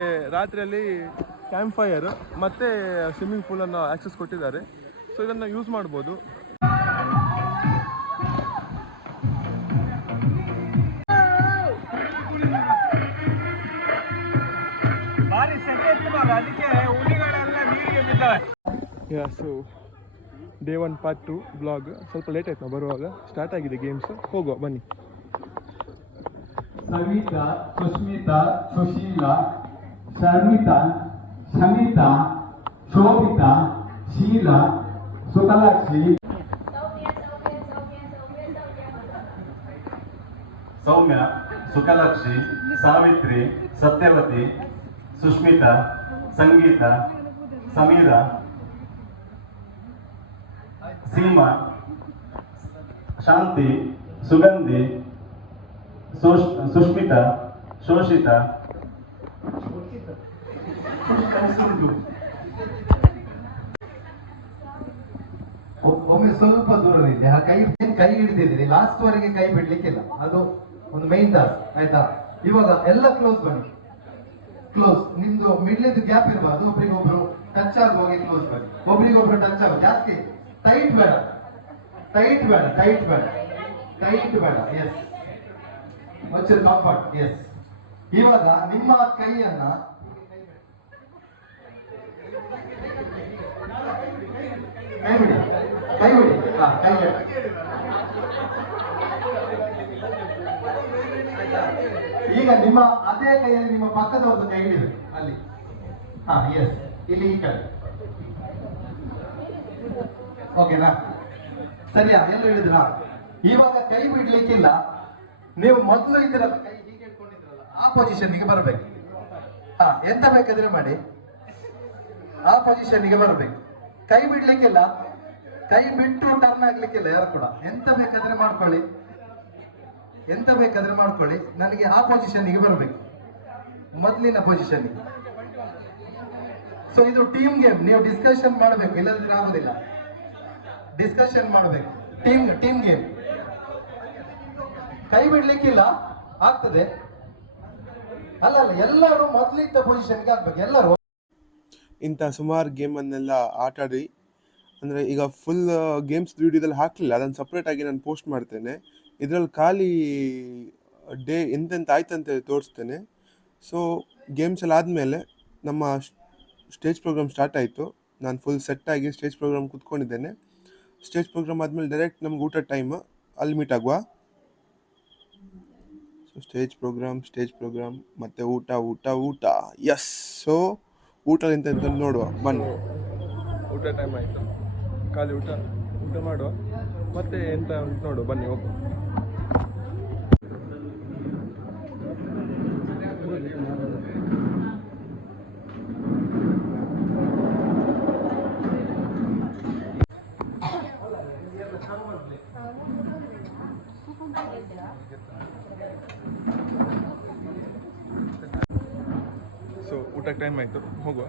ರಾತ್ರಿಯಲ್ಲಿ camp fire ಮತ್ತು swimming ಪೂಲನ್ನು access ಕೊಟ್ಟಿದ್ದಾರೆ. ಸೊ ಇದನ್ನು ಯೂಸ್ ಮಾಡ್ಬೋದು. ಸೊ ಡೇ 1 ಪಾರ್ಟ್ 2 ಬ್ಲಾಗ್ ಸ್ವಲ್ಪ ಲೇಟ್ ಆಯ್ತು ನಾವು ಬರುವಾಗ. ಸ್ಟಾರ್ಟ್ ಆಗಿದೆ ಗೇಮ್ಸ್, ಹೋಗುವ ಬನ್ನಿ. ಸವಿತಾ, ಸುಸ್ಮಿತಾ, ಸುಶೀಲಾ, ಶರ್ಮಿತಾ, ಶಮಿತಾ, ಶೋಭಿತಾ, ಶೀಲಾ, ಸುಕಲಾಕ್ಷಿ, ಸೌಮ್ಯ, ಸುಕಲಾಕ್ಷಿ, ಸಾವಿತ್ರಿ, ಸತ್ಯವತಿ, ಸುಷ್ಮಿತಾ, ಸಂಗೀತ, ಸಮೀರಾ, ಸೀಮಾ, ಶಾಂತಿ, ಸುಗಂಧಿ, ಸುಷ್ಮಿತಾ, ಶೋಷಿತಾ, ಒಮ್ಮೆ ಸ್ವಲ್ಪ ದೂರ ಇದೆ. ಕೈ ಹಿಡಿದಿದ್ದೀರಿ, ಲಾಸ್ಟ್ ವರೆಗೆ ಕೈ ಬಿಡ್ಲಿಕ್ಕಿಲ್ಲ, ಅದು ಒಂದು ಮೈನ್ ಟಾಸ್ಕ್ ಆಯ್ತಾ. ಇವಾಗ ಎಲ್ಲ ಕ್ಲೋಸ್ ಬನ್ನಿ, ಕ್ಲೋಸ್. ನಿಮ್ದು ಮಿಡ್ಲಿದ್ದು ಗ್ಯಾಪ್ ಇರಬಾರ್ದು, ಒಬ್ರಿಗೊಬ್ರು ಟಚ್ ಆಗುವಾಗೆ ಕ್ಲೋಸ್ ಬನ್ನಿ. ಒಬ್ರಿಗೊಬ್ರು ಟಚ್ ಆಗೋ, ಜಾಸ್ತಿ ಟೈಟ್ ಬೇಡ, ಟೈಟ್ ಬೇಡ, ಟೈಟ್ ಬೇಡ, ಟೈಟ್ ಬೇಡ. ಎಸ್, ಒಂಚೂರು ಕಂಫರ್ಟ್. ಎಸ್. ಇವಾಗ ನಿಮ್ಮ ಕೈಯನ್ನ ಕೈ ಬಿಡಿ, ಕೈ ಬಿಡಿ, ಕೈ ಬಿಡಿ. ಈಗ ನಿಮ್ಮ ಅದೇ ಕೈಯಲ್ಲಿ ನಿಮ್ಮ ಪಕ್ಕದವ್ರದ್ದು ಕೈ ಹಿಡಿಬೇಕು ಅಲ್ಲಿ. ಎಸ್, ಇಲ್ಲಿ ಈ ಕಡೆ. ಓಕೆನಾ? ಸರಿಯಾ? ಎಲ್ಲರೂ ಹಿಡಿದ್ರಾ? ಇವಾಗ ಕೈ ಬಿಡ್ಲಿಕ್ಕಿಲ್ಲ. ನೀವು ಮೊದಲು ಇದ್ದೀರಲ್ಲ, ಕೈ ಹೀಗೆ ಇಟ್ಕೊಂಡಿದ್ರಲ್ಲ, ಆ ಪೊಸಿಷನ್ಗೆ ಬರಬೇಕು. ಎಂತ ಬೇಕಾದ್ರೆ ಮಾಡಿ, ಆ ಪೊಸಿಷನ್ಗೆ ಬರಬೇಕು. ಕೈ ಬಿಡ್ಲಿಕ್ಕಿಲ್ಲ, ಕೈ ಬಿಟ್ಟು ಟರ್ನ್ ಆಗ್ಲಿಕ್ಕಿಲ್ಲ ಯಾರು ಕೂಡ. ಎಂತ ಬೇಕಾದ್ರೆ ಮಾಡ್ಕೊಳ್ಳಿ, ಎಂತ ಬೇಕಾದ್ರೆ ಮಾಡ್ಕೊಳ್ಳಿ, ನನಗೆ ಆ ಪೊಸಿಷನ್ಗೆ ಬರಬೇಕು, ಮೊದಲಿನ ಪೊಸಿಷನ್ಗೆ. ಸೊ ಇದು ಟೀಮ್ ಗೇಮ್, ನೀವು ಡಿಸ್ಕಷನ್ ಮಾಡಬೇಕು, ಇಲ್ಲದ್ರೆ ಆಗೋದಿಲ್ಲ. ಡಿಸ್ಕಷನ್ ಮಾಡಬೇಕು, ಟೀಮ್ ಗೇಮ್. ಕೈ ಬಿಡ್ಲಿಕ್ಕಿಲ್ಲ, ಆಗ್ತದೆ. ಅಲ್ಲ, ಎಲ್ಲರೂ ಮೊದಲಿದ್ದ ಪೊಸಿಷನ್ಗೆ ಆಗ್ಬೇಕು ಎಲ್ಲರೂ. ಇಂಥ ಸುಮಾರು ಗೇಮನ್ನೆಲ್ಲ ಆಟಾಡಿ, ಅಂದರೆ ಈಗ ಫುಲ್ ಗೇಮ್ಸ್ ವಿಡಿಯೋದಲ್ಲಿ ಹಾಕಲಿಲ್ಲ, ಅದನ್ನು ಸಪ್ರೇಟಾಗಿ ನಾನು ಪೋಸ್ಟ್ ಮಾಡ್ತೇನೆ. ಇದರಲ್ಲಿ ಖಾಲಿ ಡೇ ಎಂತೆಂತ ಆಯ್ತಂತ ತೋರಿಸ್ತೇನೆ. ಸೊ ಗೇಮ್ಸ್ ಎಲ್ಲ ಆದಮೇಲೆ ನಮ್ಮ ಸ್ಟೇಜ್ ಪ್ರೋಗ್ರಾಮ್ ಸ್ಟಾರ್ಟ್ ಆಯಿತು. ನಾನು ಫುಲ್ ಸೆಟ್ಟಾಗಿ ಸ್ಟೇಜ್ ಪ್ರೋಗ್ರಾಮ್ ಕೂತ್ಕೊಂಡಿದ್ದೇನೆ. ಸ್ಟೇಜ್ ಪ್ರೋಗ್ರಾಮ್ ಆದಮೇಲೆ ಡೈರೆಕ್ಟ್ ನಮ್ಗೆ ಊಟ ಟೈಮ್, ಅಲ್ಲಿ ಮೀಟ್ ಆಗುವ. ಸೊ ಸ್ಟೇಜ್ ಪ್ರೋಗ್ರಾಮ್ ಮತ್ತು ಊಟ. ಎಸ್. ಸೊ ಊಟ ಎಂತ ನೋಡುವ ಬನ್ನಿ. ಊಟ ಟೈಮ್ ಆಯಿತು, ಖಾಲಿ ಊಟ ಮಾಡುವ, ಮತ್ತೆ ಎಂತ ನೋಡುವ ಬನ್ನಿ, ಹೋಗುವ. ಸೊ ಊಟಕ್ಕೆ ಟೈಮ್ ಆಯಿತು, ಹೋಗುವ.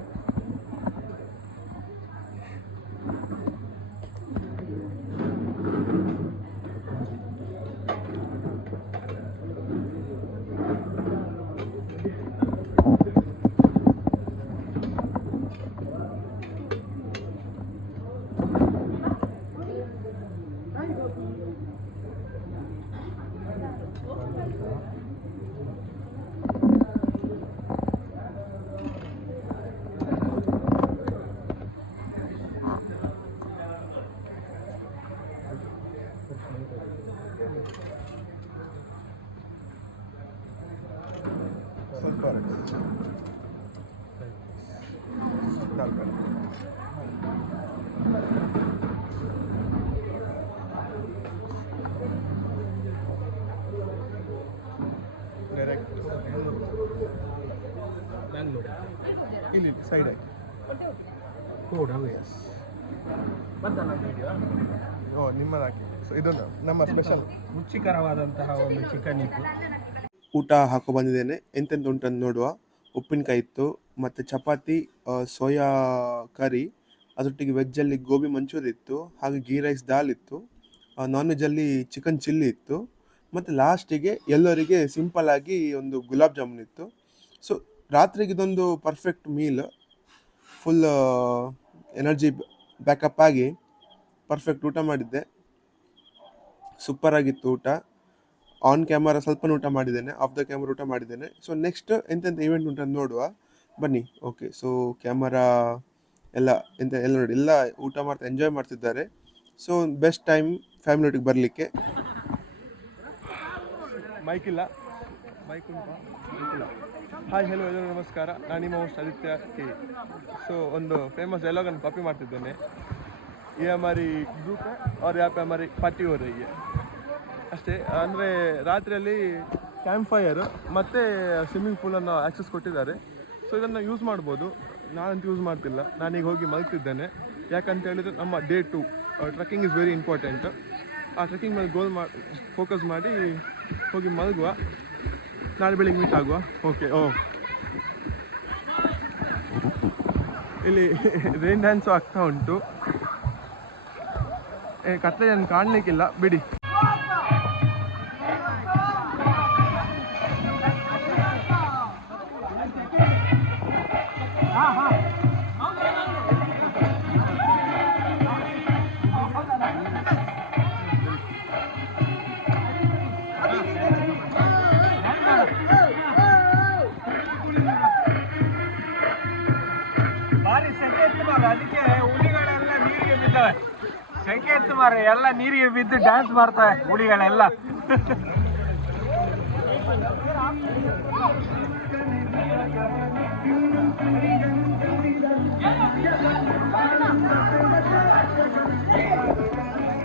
ಡೈರೆಕ್ಟ್ ಬ್ಯಾಂಗ್ಳೂರು, ಇಲ್ಲಿ ಸೈಡ್ ಆಯ್ತು. ನಿಮ್ಮದು ಹಾಕಿ. ಸೊ ಇದೊಂದು ನಮ್ಮ ಸ್ಪೆಷಲ್ ರುಚಿಕರವಾದಂತಹ ಒಂದು ಚಿಕನ್ ಇತ್ತು. ಊಟ ಹಾಕೋ ಬಂದಿದ್ದೇನೆ, ಎಂತೆಂತ ಉಂಟಂತ ನೋಡುವ. ಉಪ್ಪಿನಕಾಯಿ ಇತ್ತು, ಮತ್ತು ಚಪಾತಿ, ಸೋಯಾ ಕರಿ, ಅದರೊಟ್ಟಿಗೆ ವೆಜ್ಜಲ್ಲಿ ಗೋಬಿ ಮಂಚೂರಿ ಇತ್ತು, ಹಾಗೆ ಗೀ ರೈಸ್ ದಾಲ್ ಇತ್ತು, ನಾನ್ ವೆಜ್ಜಲ್ಲಿ ಚಿಕನ್ ಚಿಲ್ಲಿ ಇತ್ತು, ಮತ್ತು ಲಾಸ್ಟಿಗೆ ಎಲ್ಲರಿಗೆ ಸಿಂಪಲ್ಲಾಗಿ ಒಂದು ಗುಲಾಬ್ ಜಾಮೂನ್ ಇತ್ತು. ಸೊ ರಾತ್ರಿಗೆ ಇದೊಂದು perfect meal. Full energy backup ಆಗಿ ಪರ್ಫೆಕ್ಟ್ ಊಟ ಮಾಡಿದ್ದೆ. ಸೂಪರ್ ಆಗಿತ್ತು ಊಟ. ಆನ್ ಕ್ಯಾಮರಾ ಸ್ವಲ್ಪ ಊಟ ಮಾಡಿದ್ದೇನೆ, ಆಫ್ ದ ಕ್ಯಾಮರಾ ಊಟ ಮಾಡಿದ್ದೇನೆ. ಸೊ ನೆಕ್ಸ್ಟ್ ಎಂತೆಂಥ ಈವೆಂಟ್ ಉಂಟಂತ ನೋಡುವ ಬನ್ನಿ. ಓಕೆ, ಸೊ ಕ್ಯಾಮರಾ ಎಲ್ಲ ಎಲ್ಲ ನೋಡಿ, ಎಲ್ಲ ಊಟ ಮಾಡ್ತಾ ಎಂಜಾಯ್ ಮಾಡ್ತಿದ್ದಾರೆ. ಸೊ ಬೆಸ್ಟ್ ಟೈಮ್ ಫ್ಯಾಮಿಲಿ ಒಟ್ಟಿಗೆ ಬರಲಿಕ್ಕೆ. ಮೈಕ್ ಇಲ್ಲ, ಮೈಕ್ ಉಂಟಾ? ಇಲ್ಲ. ಹಾಯ್, ಹೆಲೋ, ಎಲ್ಲರೂ ನಮಸ್ಕಾರ. ನಾನು ನಿಮ್ಮ ಹೋಸ್ಟ್ ಆದಿತ್ಯ ಕೆ. ಸೊ ಒಂದು ಫೇಮಸ್ ಡೈಲಾಗನ್ನು ಕಾಪಿ ಮಾಡ್ತಿದ್ದೇನೆ. ये हमारी ग्रुप है और यहाँ पे हमारी पार्टी हो रही है ಅಷ್ಟೇ. ಅಂದರೆ ರಾತ್ರಿಯಲ್ಲಿ ಕ್ಯಾಂಪ್ ಫೈರ್ ಮತ್ತು ಸ್ವಿಮ್ಮಿಂಗ್ ಪೂಲನ್ನು ಆಕ್ಸೆಸ್ ಕೊಟ್ಟಿದ್ದಾರೆ. ಸೊ ಇದನ್ನು ಯೂಸ್ ಮಾಡ್ಬೋದು. ನಾನಂತೂ ಯೂಸ್ ಮಾಡ್ತಿಲ್ಲ, ನಾನೀಗ ಹೋಗಿ ಮಲಗ್ತಿದ್ದೇನೆ. ಯಾಕಂತ ಹೇಳಿದರೆ ನಮ್ಮ day 2 trekking is very important. ಆ ಟ್ರೆಕ್ಕಿಂಗ್ ಮೇಲೆ ಫೋಕಸ್ ಮಾಡಿ ಹೋಗಿ ಮಲಗುವ. ನಾಳೆ ಬೆಳಿಗ್ಗೆ ಮೀಟ್ ಆಗುವ. ಓಕೆ. ಇಲ್ಲಿ ರೈನ್ ಡ್ಯಾನ್ಸು ಆಗ್ತಾ ಉಂಟು. ಕತ್ಲೆ ಏನು ಕಾಣಲಿಕ್ಕಿಲ್ಲ, ಬಿಡಿ. ಭಾರಿ ಸೆಕೆ ಇತ್ತು ಮಾರ, ಅದಕ್ಕೆ ಹುಲಿಗಳೆಲ್ಲ ನೀರಿಗೆ ಬಿದ್ದವೆ. ಸೆಕೆ ಇತ್ತು ಮಾರ, ಎಲ್ಲ ನೀರಿಗೆ ಬಿದ್ದು ಡ್ಯಾನ್ಸ್ ಮಾಡ್ತವೆ ಹುಲಿಗಳೆಲ್ಲ.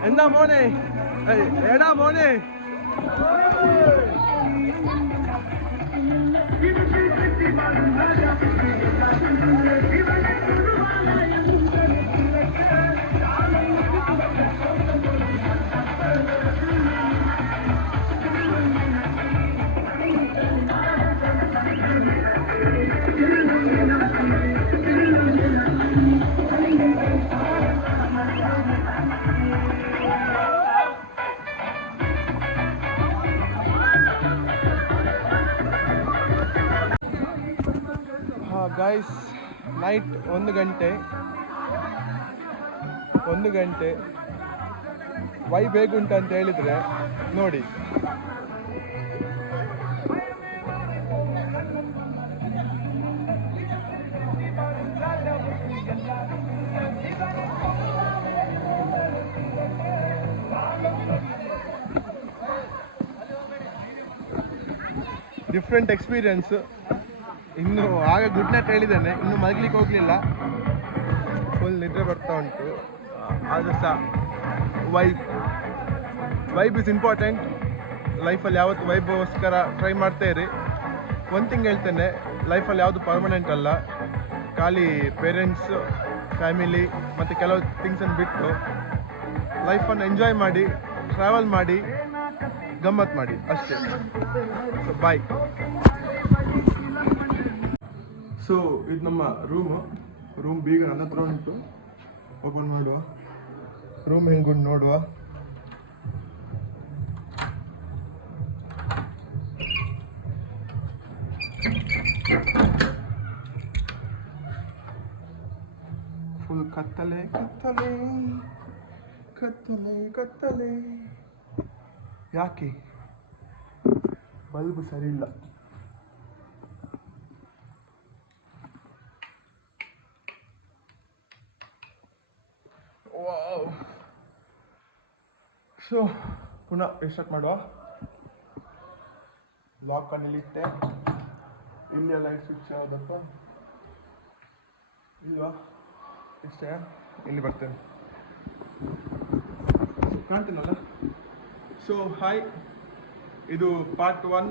എന്താ മോനെ, എടാ മോനെ. ಗಾಯ್ಸ್, ನೈಟ್ 1 ಗಂಟೆ ವೈಬ್ ಹೇಗುಂಟು ಅಂತ ಹೇಳಿದರೆ ನೋಡಿ. Different experience. ಇನ್ನು ಆಗ ಗುಡ್ ನೈಟ್ ಹೇಳಿದ್ದೇನೆ, ಇನ್ನು ಮಲಗಲಿಕ್ಕೆ ಹೋಗಲಿಲ್ಲ. ಫುಲ್ ನಿದ್ರೆ ಬರ್ತಾ ಉಂಟು. ಆದರೂ ಸಹ ವೈಬ್ ಇಸ್ ಇಂಪಾರ್ಟೆಂಟ್. ಲೈಫಲ್ಲಿ ಯಾವತ್ತು ವೈಬ್ಗೋಸ್ಕರ ಟ್ರೈ ಮಾಡ್ತಾ ಇರಿ. ಒಂದು ಥಿಂಗ್ ಹೇಳ್ತೇನೆ, ಲೈಫಲ್ಲಿ ಯಾವುದು ಪರ್ಮನೆಂಟ್ ಅಲ್ಲ. ಖಾಲಿ ಪೇರೆಂಟ್ಸ್, ಫ್ಯಾಮಿಲಿ ಮತ್ತು ಕೆಲವು ಥಿಂಗ್ಸನ್ನು ಬಿಟ್ಟು ಲೈಫನ್ನು ಎಂಜಾಯ್ ಮಾಡಿ, ಟ್ರಾವೆಲ್ ಮಾಡಿ, ಗಮ್ಮತ್ತು ಮಾಡಿ ಅಷ್ಟೇ. So bye. ಸೊ ಇದು ನಮ್ಮ ರೂಮ್ ಬೀಗ ನನ್ನ ಹತ್ರ ಉಂಟು. ಓಪನ್ ಮಾಡುವ, ರೂಮ್ ಹೆಂಗುಂಟು ನೋಡುವ. ಫುಲ್ ಕತ್ತಲೆ. ಯಾಕೆ? ಬಲ್ಬ್ ಸರಿ ಇಲ್ಲ. ಸೊ ಪುನಃ ರಿಸ್ಟಾರ್ಟ್ ಮಾಡುವ. ಲಾಕನ್ನು ಇಲ್ಲಿಟ್ಟೆ. ಇಲ್ಲಿ ಲೈಟ್ ಸ್ವಿಚ್ ಯಾವುದಪ್ಪ ಇಲ್ವಾ? ಇಷ್ಟೇ, ಇಲ್ಲಿ ಬರ್ತೇನೆ. ಕಾಣ್ತೀನಲ್ಲ. ಸೊ ಹಾಯ್, ಇದು ಪಾರ್ಟ್ 1,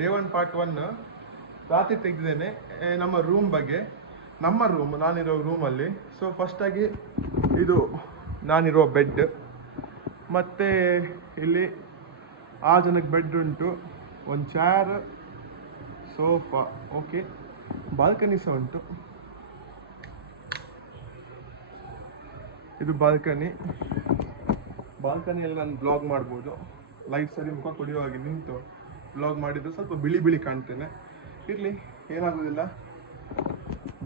ಡೇ 1 ಪಾರ್ಟ್ 1 ರಾತ್ರಿ ತೆಗೆದಿದ್ದೇನೆ. ನಮ್ಮ ರೂಮ್ ಬಗ್ಗೆ, ನಮ್ಮ ರೂಮ್, ನಾನಿರೋ ರೂಮಲ್ಲಿ. ಸೊ ಫಸ್ಟಾಗಿ ಇದು ನಾನಿರೋ ಬೆಡ್, ಮತ್ತು ಇಲ್ಲಿ 6 ಜನಕ್ಕೆ ಬೆಡ್ ಉಂಟು, ಒಂದು ಚೇರ್, ಸೋಫಾ. ಓಕೆ, ಬಾಲ್ಕನಿ ಸಹ ಉಂಟು. ಇದು ಬಾಲ್ಕನಿಯಲ್ಲಿ ನಾನು ಬ್ಲಾಗ್ ಮಾಡ್ಬೋದು. ಲೈಟ್ ಸರಿ ಮುಖ ಕುಡಿಯುವ ಹಾಗೆ ನಿಂತು ಬ್ಲಾಗ್ ಮಾಡಿದ್ದು ಸ್ವಲ್ಪ ಬಿಳಿ ಕಾಣ್ತೇನೆ. ಇರಲಿ, ಏನಾಗೋದಿಲ್ಲ.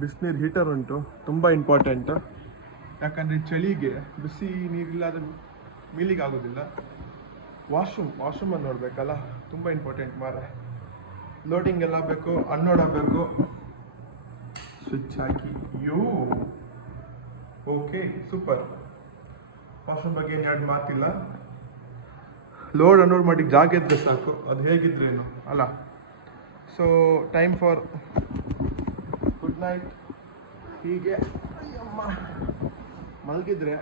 ಬಿಸಿನೀರು ಹೀಟರ್ ಉಂಟು, ತುಂಬ ಇಂಪಾರ್ಟೆಂಟು. ಯಾಕಂದರೆ ಚಳಿಗೆ ಬಿಸಿ ನೀರಿಲ್ಲದ ಮೀಲಿಗೆ ಆಗೋದಿಲ್ಲ. ವಾಶ್ರೂಮನ್ನು ನೋಡಬೇಕಲ್ಲ, ತುಂಬ ಇಂಪಾರ್ಟೆಂಟ್ ಮಾರೆ. ಲೋಡಿಂಗ್ ಎಲ್ಲ ಬೇಕು, ಅನ್ಲೋಡ್ ಆಗಬೇಕು. ಸ್ವಿಚ್ ಹಾಕಿ ಓಕೆ, ಸೂಪರ್. ವಾಶ್ರೂಮ್ ಬಗ್ಗೆ ಏನು ಎರಡು ಮಾತಿಲ್ಲ. ಲೋಡ್ ಅನ್ಲೋಡ್ ಮಾಡಿ ಜಾಗ ಇದ್ದರೆ ಸಾಕು, ಅದು ಹೇಗಿದ್ರೇನು ಅಲ್ಲ. So time for good night. ಹೀಗೆ ಮಲಗಿದ್ರೆ